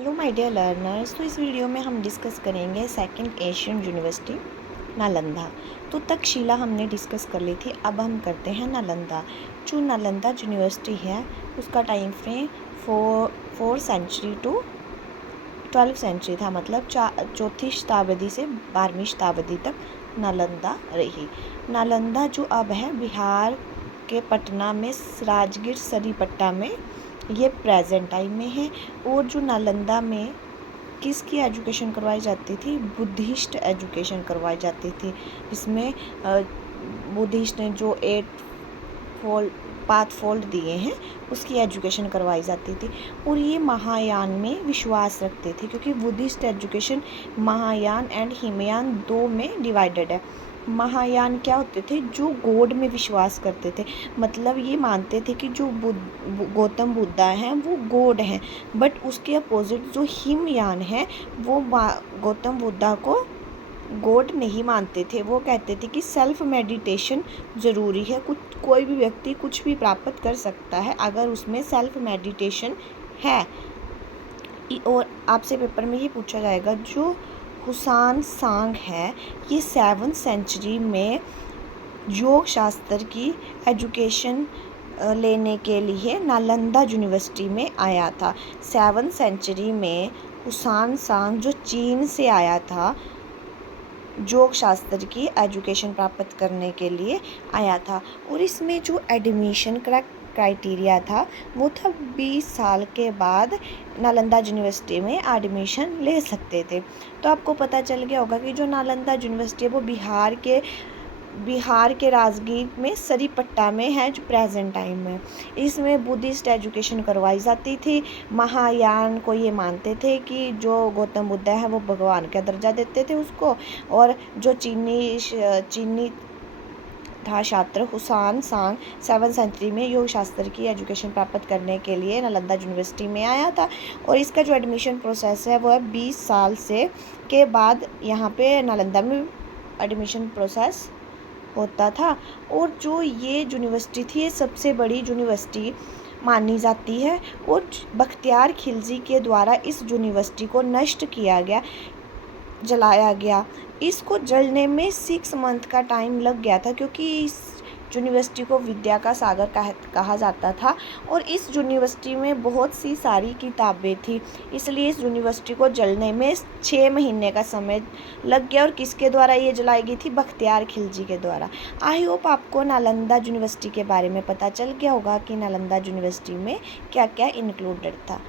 Hello my dear learners. तो इस video में हम डिस्कस करेंगे सेकंड एशियन यूनिवर्सिटी नालंदा। तो तक्षशिला हमने डिस्कस कर ली थी, अब हम करते हैं नालंदा। जो नालंदा यूनिवर्सिटी है उसका time frame 4 century to 12 century था, मतलब चौथी शताब्दी से 12वीं शताब्दी तक नालंदा रही। नालंदा जो अब है बिहार के पटना में राजगीर सरीपट्टा में, ये प्रेजेंट टाइम में है। और जो नालंदा में किसकी एजुकेशन करवाई जाती थी? बुद्धिस्ट एजुकेशन करवाई जाती थी। इसमें बुद्धिस्ट ने जो 8 पाथ फोल्ड दिए हैं उसकी एजुकेशन करवाई जाती थी। और ये महायान में विश्वास रखते थे, क्योंकि बुद्धिस्ट एजुकेशन महायान एंड हिमयान 2 में डिवाइडेड है। महायान क्या होते थे? जो गॉड में विश्वास करते थे, मतलब ये मानते थे कि जो गौतम बुद्धा हैं वो गॉड हैं। बट उसके अपोजिट जो हिमयान है वो गौतम बुद्धा को गॉड नहीं मानते थे। वो कहते थे कि सेल्फ मेडिटेशन ज़रूरी है। कोई भी व्यक्ति कुछ भी प्राप्त कर सकता है अगर उसमें सेल्फ मेडिटेशन है। और आपसे पेपर में ये पूछा जाएगा, जो हुसान सांग है ये 7th सेंचुरी में योग शास्त्र की एजुकेशन लेने के लिए नालंदा यूनिवर्सिटी में आया था। 7th सेंचुरी में हुसान सांग जो चीन से आया था, योग शास्त्र की एजुकेशन प्राप्त करने के लिए आया था। और इसमें जो एडमिशन क्राइटेरिया था वो था 20 साल के बाद नालंदा यूनिवर्सिटी में एडमिशन ले सकते थे। तो आपको पता चल गया होगा कि जो नालंदा यूनिवर्सिटी है वो बिहार के राजगीर में सरीपट्टा में है, जो प्रेजेंट टाइम में। इसमें बुद्धिस्ट एजुकेशन करवाई जाती थी। महायान को ये मानते थे कि जो गौतम बुद्ध है वो भगवान का दर्जा देते थे उसको। और जो चीनी था छात्र हुसान सांग 7th सेंचुरी में योग शास्त्र की एजुकेशन प्राप्त करने के लिए नालंदा यूनिवर्सिटी में आया था। और इसका जो एडमिशन प्रोसेस है वो है 20 साल से के बाद यहाँ पे नालंदा में एडमिशन प्रोसेस होता था। और जो ये यूनिवर्सिटी थी ये सबसे बड़ी यूनिवर्सिटी मानी जाती है। और बख्तियार खिलजी के द्वारा इस यूनिवर्सिटी को नष्ट किया गया, जलाया गया। इसको जलने में 6 मंथ का टाइम लग गया था, क्योंकि इस यूनिवर्सिटी को विद्या का सागर कहा जाता था। और इस यूनिवर्सिटी में बहुत सी सारी किताबें थी, इसलिए इस यूनिवर्सिटी को जलने में 6 महीने का समय लग गया। और किसके द्वारा ये जलाई गई थी? बख्तियार खिलजी के द्वारा। आई होप आपको नालंदा यूनिवर्सिटी के बारे में पता चल गया होगा कि नालंदा यूनिवर्सिटी में क्या क्या इंक्लूडेड था।